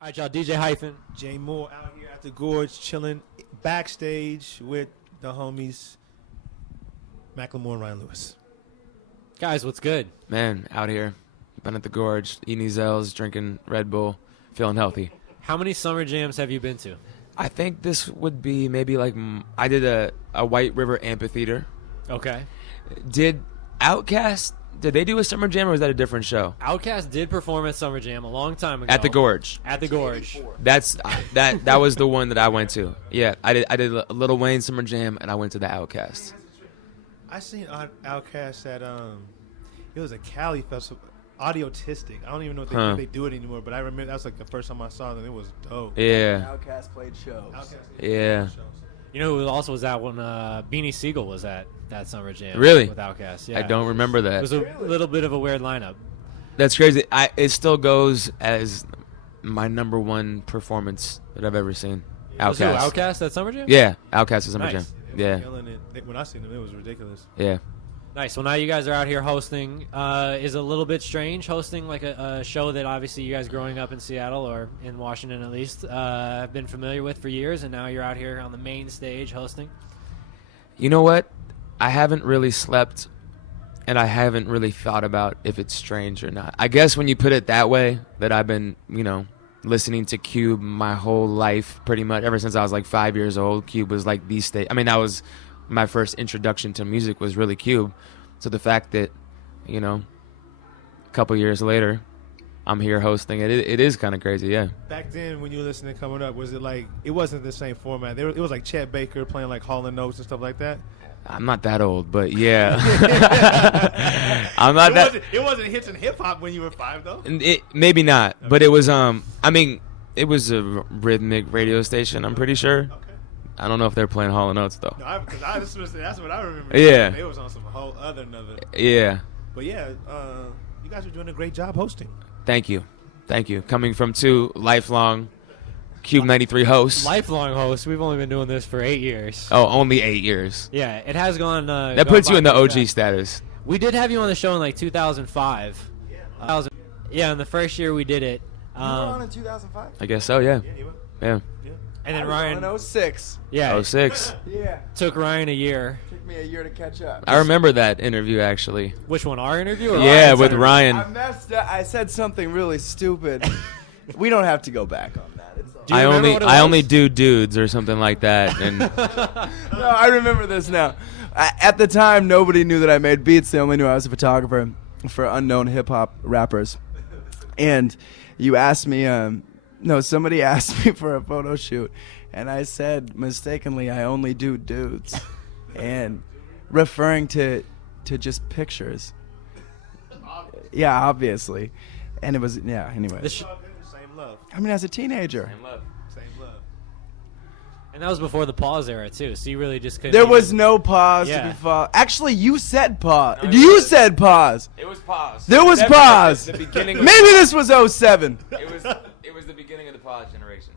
All right, y'all. DJ Hyphen. Jay Moore out here at the Gorge, chilling backstage with the homies, Macklemore and Ryan Lewis. Guys, what's good? Man, out here, been at the Gorge, eating Zels, drinking Red Bull, feeling healthy. How many summer jams have you been to? I think this would be maybe like I did a White River Amphitheater. Okay. Did Outkast? Did they do a summer jam or was that a different show? Outkast did perform at Summer Jam a long time ago. At the Gorge. At the Gorge. That was the one that I went to. Yeah, I did a Lil Wayne summer jam and I went to the Outkast. I seen Outkast at it was a Cali festival, Audiotistic. I don't even know if they do it anymore, but I remember that was like the first time I saw them. It was dope. Yeah. Outkast played shows. Yeah. You know who also was at when Beanie Siegel was at that Summer Jam? Really? With Outkast. Yeah. I don't remember It that. was a little bit of a weird lineup. That's crazy. It still goes as my number one performance that I've ever seen. Was who, Outkast. Outkast at Summer Jam? Yeah, Outkast is summer Nice. jam. They were Yeah, killing it. When I seen them, it was ridiculous. yeah. Nice. Well, now you guys are out here hosting. Is a little bit strange hosting like a show that obviously you guys growing up in Seattle or in Washington at least have been familiar with for years, and now you're out here on the main stage hosting. You know what? I haven't really slept, and I haven't really thought about if it's strange or not. I guess when you put it that way, that I've been, listening to Cube my whole life, pretty much ever since I was like 5 years old. Cube was like the state. I mean, that was my first introduction to music was really Cube. So the fact that, a couple years later, I'm here hosting it is kind of crazy, yeah. Back then, when you were listening coming up, was it like it wasn't the same format? It was like Chet Baker playing like Hall & Oates and stuff like that. I'm not that old, but yeah. I'm not It wasn't hits and hip hop when you were 5 though. Maybe not, but it was. It was a rhythmic radio station. I'm pretty sure. Okay. I don't know if they're playing Hall & Oates though. No, because that's what I remember. Yeah. They was on some whole other. Yeah. But yeah, you guys are doing a great job hosting. Thank you. Coming from two lifelong Cube 93 hosts. Lifelong host. We've only been doing this for 8 years. Oh, only 8 years. Yeah, it has gone. That puts you in the OG status. We did have you on the show in like 2005. Yeah, in the first year we did it. You were on in 2005? I guess so. Yeah. Yeah, you were. Yeah. And then I was Ryan. on 06. Yeah, 06. Yeah. took Ryan a year. Took me a year to catch up. I remember that interview actually. Which one? Our interview? Or Yeah, Ryan's with interview? Ryan. I messed up. I said something really stupid. We don't have to go back on that. It's all Do you I remember only what it I was? only do dudes or something like that, and No, I remember this now. At the time, nobody knew that I made beats. They only knew I was a photographer for unknown hip-hop rappers. And you asked me, somebody asked me for a photo shoot. And I said, mistakenly, I only do dudes. And referring to just pictures. Yeah, obviously. And it was, yeah, anyway. The sh- Same love. I mean, as a teenager. Same love. and that was before the pause era too. So you really just couldn't. There even- was no pause Yeah. to be followed. Actually, you said pause. No, it You was. said pause. it was pause. There was Definitely pause. The beginning. Maybe this was 07. It was the beginning of the pause generation.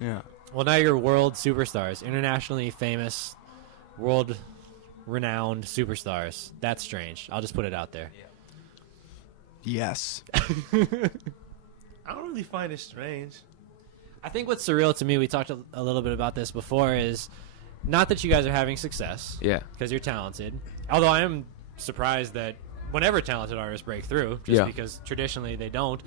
Yeah. Well, now you're world superstars, internationally famous, world-renowned superstars. That's strange. I'll just put it out there. Yes. I don't really find it strange. I think what's surreal to me, we talked a little bit about this before, is not that you guys are having success, Yeah. because you're talented. Although I am surprised that whenever talented artists break through, just Yeah. because traditionally they don't.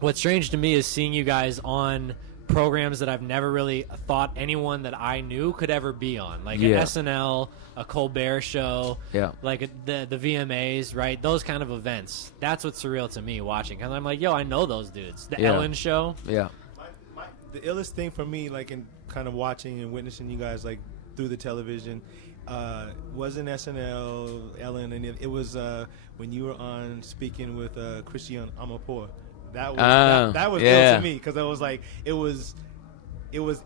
What's strange to me is seeing you guys on programs that I've never really thought anyone that I knew could ever be on, like an Yeah. SNL, a Colbert show, Yeah. like the VMAs, right? Those kind of events. That's what's surreal to me watching, because I'm like, yo, I know those dudes. The Yeah. Ellen Show. Yeah. The illest thing for me, like in kind of watching and witnessing you guys like through the television, wasn't SNL, Ellen, and it was when you were on speaking with Christian Amanpour. That was that was yeah. real to me because I was like it was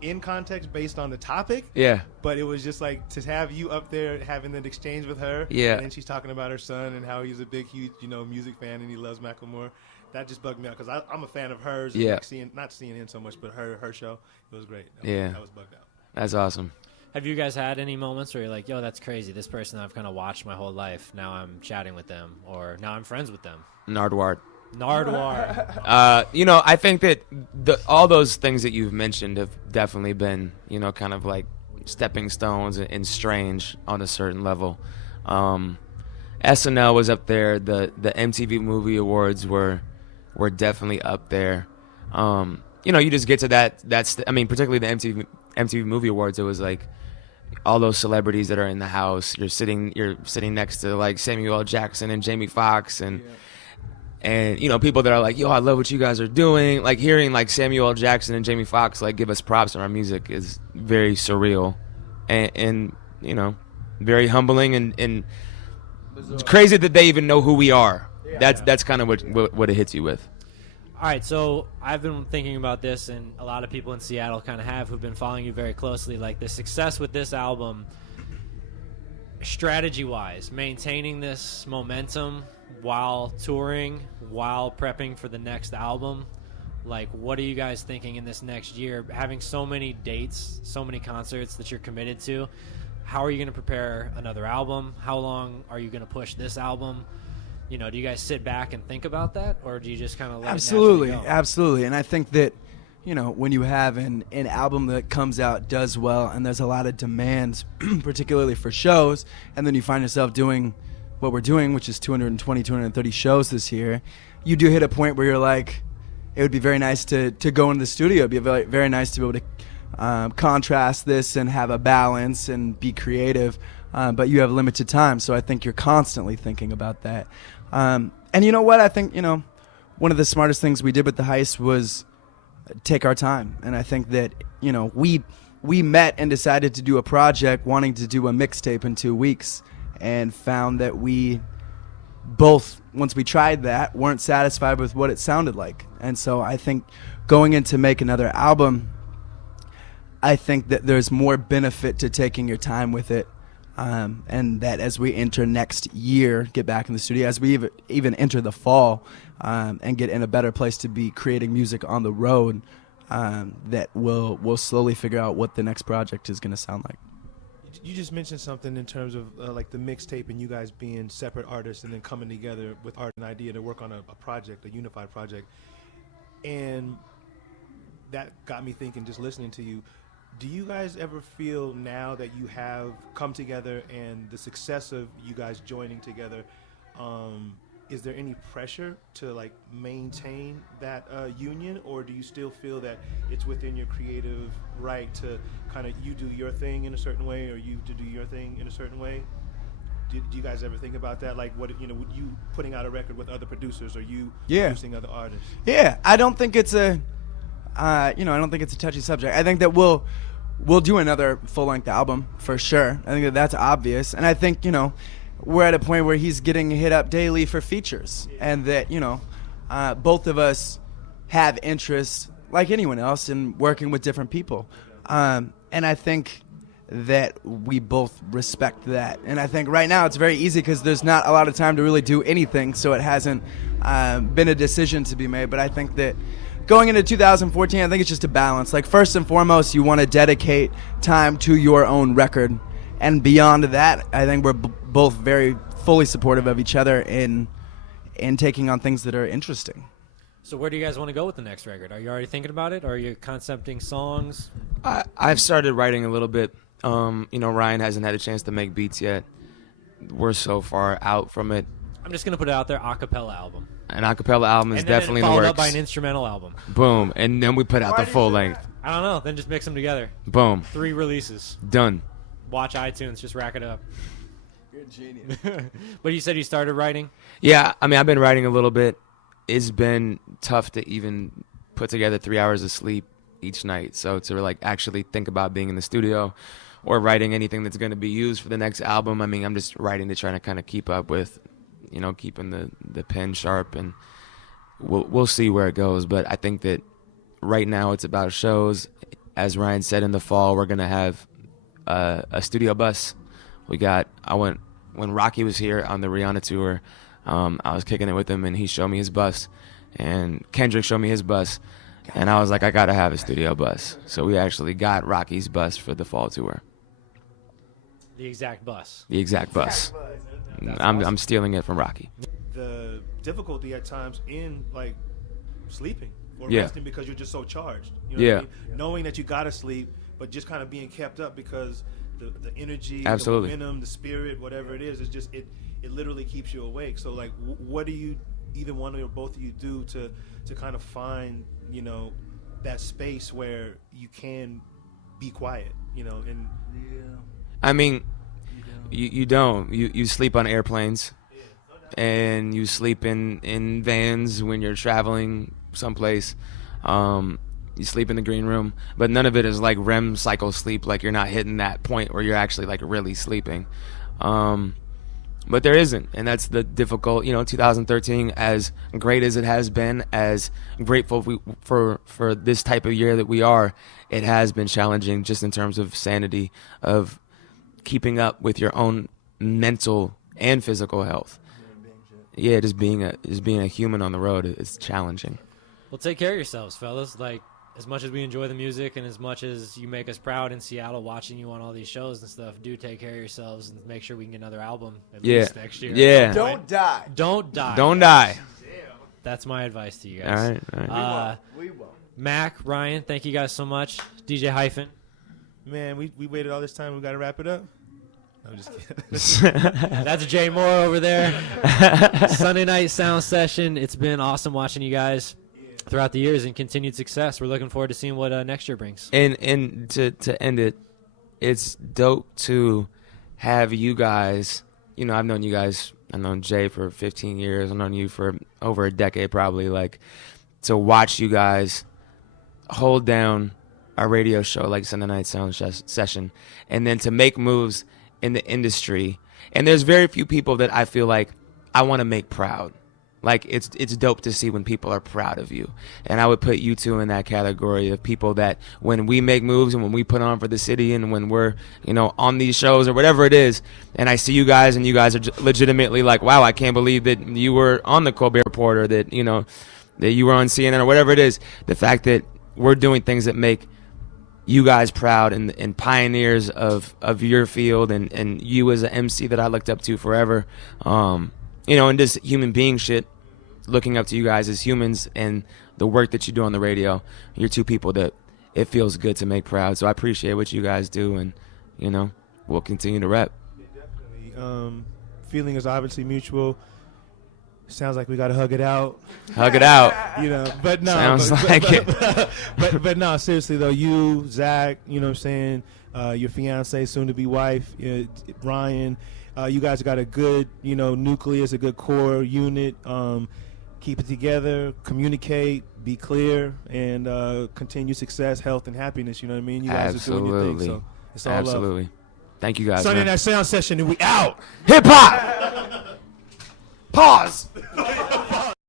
in context based on the topic. Yeah. But it was just like to have you up there having that exchange with her. Yeah. And she's talking about her son and how he's a big, huge, music fan and he loves Macklemore. That just bugged me out because I'm a fan of hers. Yeah. Like not CNN so much, but her show. It was great. Yeah. I was bugged out. That's awesome. Have you guys had any moments where you're like, yo, that's crazy. This person I've kind of watched my whole life. Now I'm chatting with them, or now I'm friends with them. Nardwart. Nardwar. I think that all those things that you've mentioned have definitely been, kind of like stepping stones and strange on a certain level. SNL was up there. The MTV Movie Awards were definitely up there. You just get to that. Particularly the MTV Movie Awards. It was like all those celebrities that are in the house. You're sitting next to like Samuel L. Jackson and Jamie Foxx and people that are like, yo, I love what you guys are doing. Like hearing like Samuel L. Jackson and Jamie Foxx like give us props on our music is very surreal, and very humbling and it's crazy that they even know who we are. That's kind of what it hits you with. All right, so I've been thinking about this, and a lot of people in Seattle kind of have who've been following you very closely. Like the success with this album, strategy-wise, maintaining this momentum while touring, while prepping for the next album. Like, what are you guys thinking in this next year? Having so many dates, so many concerts that you're committed to, how are you going to prepare another album? How long are you going to push this album? Do you guys sit back and think about that, or do you just kind of let it naturally go? Absolutely. And I think that, when you have an album that comes out, does well, and there's a lot of demands, particularly for shows, and then you find yourself doing what we're doing, which is 220, 230 shows this year, you do hit a point where you're like, it would be very nice to go into the studio. It would be very, very nice to be able to contrast this and have a balance and be creative, but you have limited time, so I think you're constantly thinking about that. And you know what? I think, one of the smartest things we did with the heist was take our time. And I think that, we met and decided to do a project wanting to do a mixtape in 2 weeks, and found that we both, once we tried that, weren't satisfied with what it sounded like. And so I think going in to make another album, I think that there's more benefit to taking your time with it. And that as we enter next year, get back in the studio, as we even enter the fall, and get in a better place to be creating music on the road, that we'll slowly figure out what the next project is going to sound like. You just mentioned something in terms of like the mixtape and you guys being separate artists and then coming together with art and idea to work on a project, a unified project. And that got me thinking, just listening to you. Do you guys ever feel now that you have come together and the success of you guys joining together, is there any pressure to like maintain that union, or do you still feel that it's within your creative right to kind of you do your thing in a certain way or you to do your thing in a certain way? Do you guys ever think about that? Like, what would you putting out a record with other producers or you producing other artists? Yeah, I don't think it's a touchy subject. I think that we'll do another full-length album for sure. I think that's obvious, and I think we're at a point where he's getting hit up daily for features, and that both of us have interest, like anyone else, in working with different people, and I think that we both respect that. And I think right now it's very easy because there's not a lot of time to really do anything, so it hasn't been a decision to be made. But I think that going into 2014, I think it's just a balance. Like, first and foremost, you want to dedicate time to your own record. And beyond that, I think we're both very fully supportive of each other in taking on things that are interesting. So where do you guys want to go with the next record? Are you already thinking about it, or are you concepting songs? I've started writing a little bit. Ryan hasn't had a chance to make beats yet. We're so far out from it. I'm just going to put it out there, acapella album. An acapella album is definitely in the works. Followed up by an instrumental album. Boom. And then we put out the full length. I don't know. Then just mix them together. Boom. 3 releases. Done. Watch iTunes. Just rack it up. You're a genius. But you said you started writing? Yeah. I've been writing a little bit. It's been tough to even put together 3 hours of sleep each night. So to like actually think about being in the studio or writing anything that's going to be used for the next album, I'm just writing to try to kind of keep up with, keeping the pen sharp, and we'll see where it goes. But I think that right now it's about shows. As Ryan said, in the fall we're gonna have a studio bus. When Rocky was here on the Rihanna tour, I was kicking it with him and he showed me his bus, and Kendrick showed me his bus, and I was like, I gotta have a studio bus. So we actually got Rocky's bus for the fall tour. The exact bus. The exact bus. I'm stealing it from Rocky. The difficulty at times in like sleeping or Yeah. resting because you're just so charged. You know Yeah. what I mean? Knowing that you gotta sleep, but just kind of being kept up because the energy, Absolutely. the momentum, the spirit, whatever it is just it literally keeps you awake. So like, what do you, either one or both of you, do to kind of find, you know, that space where you can be quiet, you know? And I mean, you don't. You sleep on airplanes, and you sleep in vans when you're traveling someplace. You sleep in the green room, but none of it is like REM cycle sleep. Like, you're not hitting that point where you're actually like really sleeping. But there isn't, and that's the difficult. You know, 2013, as great as it has been, as grateful for this type of year that we are, it has been challenging just in terms of sanity, of keeping up with your own mental and physical health. Yeah, just being a human on the road is challenging. Well, take care of yourselves, fellas. Like, as much as we enjoy the music and as much as you make us proud in Seattle watching you on all these shows and stuff, do take care of yourselves and make sure we can get another album at least next year. Yeah. Don't die. Don't die. Don't die. That's my advice to you All guys. right. We won't. Mac, Ryan, thank you guys so much. DJ Hyphen. man, we waited all this time. We got to wrap it up. I'm just kidding. That's Jay Moore over there. Sunday night sound session. It's been awesome watching you guys throughout the years and continued success. We're looking forward to seeing what next year brings. And to end it, it's dope to have you guys. You know, I've known you guys. I've known Jay for 15 years. I've known you for over a decade, probably. Like, to watch you guys hold down a radio show like Sunday Night Sound Session, and then to make moves in the industry. And there's very few people that I feel like I want to make proud. Like, it's dope to see when people are proud of you. And I would put you two in that category of people that when we make moves and when we put on for the city and when we're, you know, on these shows or whatever it is, and I see you guys and you guys are legitimately like, wow, I can't believe that you were on the Colbert Report, or that, you know, that you were on CNN or whatever it is. The fact that we're doing things that make you guys proud and pioneers of your field, and you as an MC that I looked up to forever, you know, and just human being shit, looking up to you guys as humans and the work that you do on the radio. You're two people that it feels good to make proud. So I appreciate what you guys do, and, you know, we'll continue to rep. Definitely. Feeling is obviously mutual. Sounds like we got to hug it out. Hug it out. You know, but no. Sounds like it. But no, seriously though, you, Zach, you know what I'm saying, your fiance, soon to be wife, Ryan, you guys got a good, you know, nucleus, a good core unit. Keep it together, communicate, be clear, and continue success, health, and happiness. You know what I mean? You guys are doing your thing, so it's all Absolutely. love. Thank you guys. Sunday man. Night Sound Session, and we out. Hip hop. Pause.